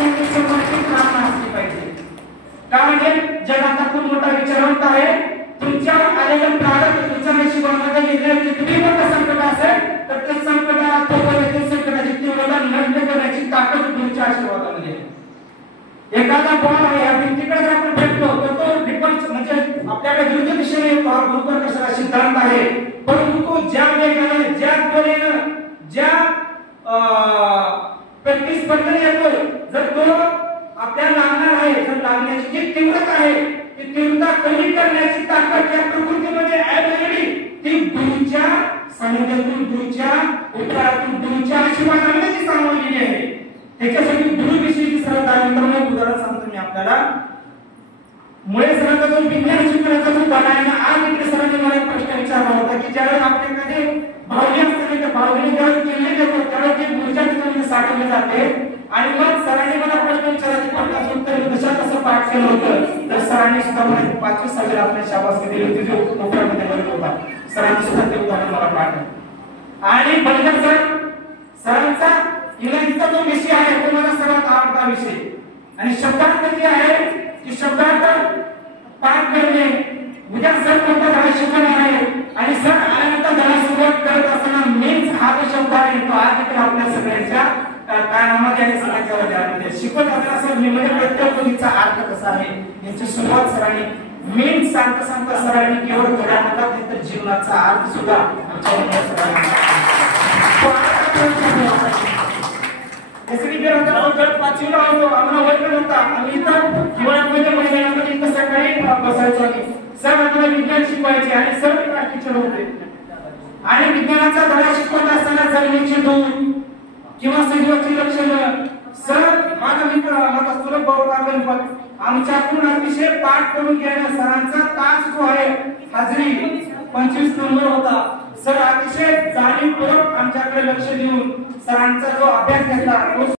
समर्पित भावना असली पाहिजे. का म्हणजे जग आता खूप मोठा विचारवंत आहे. तुमच्या आलेल्या प्रारब्ध तुमच्या नशिबामध्ये लिहिलेलं किती मोठं संकट असेल तर ते संकटाला तोपर्यंत संकटाची तीव्रता नष्ट करण्याची ताकद तुमच्या आशीर्वादामध्ये आहे. एखादा बॉल आहे या भिंतीकडे जर आपण फेकलो तर तो रिपल्स म्हणजे आपल्याकडे विरुद्ध दिशेने येतो. हा गुरुत्वाकर्षणाचा सिद्धांत आहे. परंतु तो ज्या वेगाने ज्या त्वरेने ज्या प्रतिस्पर्धेने येतो जर तो आपल्याला लागणार आहे तर लागण्याची जी तीव्रता आहे ती तीव्रता कमी करण्याची ताकद या प्रकृतीमध्ये ऑलरेडी ती गुरुच्या सानिध्यातून गुरुच्या उपकारातून गुरुच्या आशीर्वादाने ती सामावलेली आहे. त्याच्यासाठी गुरुविषयीची श्रद्धा मित्रांनो उदाहरण सांगतो मी आपल्याला. मुळे सरांचा जो विज्ञान शिकण्याचा जो धडा आहे ना आज इकडे सरांनी मला एक प्रश्न विचारला होता की ज्यावेळेस आपल्याकडे भावनी असते त्या भावनी ज्यावेळेस केले जातो त्यावेळेस ते ऊर्जा त्याच्यामध्ये साठवली जाते आणि मग सरांनी मला प्रश्न विचारला की प्रश्नाचं उत्तर कशा कसं पाठ केलं होतं तर सरांनी सुद्धा मला 5-6 आपल्या शाबासकी दिली होती जो कोपऱ्यामध्ये बनवला होता. सरांनी सुद्धा ते उदाहरण मला पाठवलं. आणि बलकर सरांचा इंग्रजीचा जो विषय आहे तो मला सर्वात आवडता विषय आणि शब्दार्थ जे आहे की शब्दार्थ पाठ करणे उद्या सर कोणता धडा शिकवणार आहे आणि सर आल्यानंतर धडा सुरुवात करत असताना मीन्स हा जो शब्द आहे तो आज इकडे आपल्या सगळ्यांच्या कानामध्ये आणि सगळ्यांच्या हृदयामध्ये शिकवत असताना सर मी म्हणजे प्रत्येक गोष्टीचा अर्थ कसा आहे याची सुरुवात सरांनी मीन्स सांगता सरांनी केवळ धडा नका तर जीवनाचा अर्थ सुद्धा आमच्या सरांनी पाचवीला होतो आम्हाला वर्ग नव्हता आणि इथं हिवाळ्यामध्ये महिन्यामध्ये इथं सकाळी बसायचो आम्ही. सर आम्हाला विज्ञान शिकवायचे आणि सर टीचर होते आणि विज्ञानाचा धडा शिकवत असताना जमिनीची धूळ किंवा सजीवाची लक्षणं सर माझा मित्र माझा सुलभ भाऊ पण आमच्याकडून अतिशय पाठ करून घेणं सरांचा तास जो आहे हाजरी 25 नंबर होता. सर अतिशय जाणीवपूर्वक आमच्याकडे लक्ष देऊन सरांचा जो अभ्यास घेतला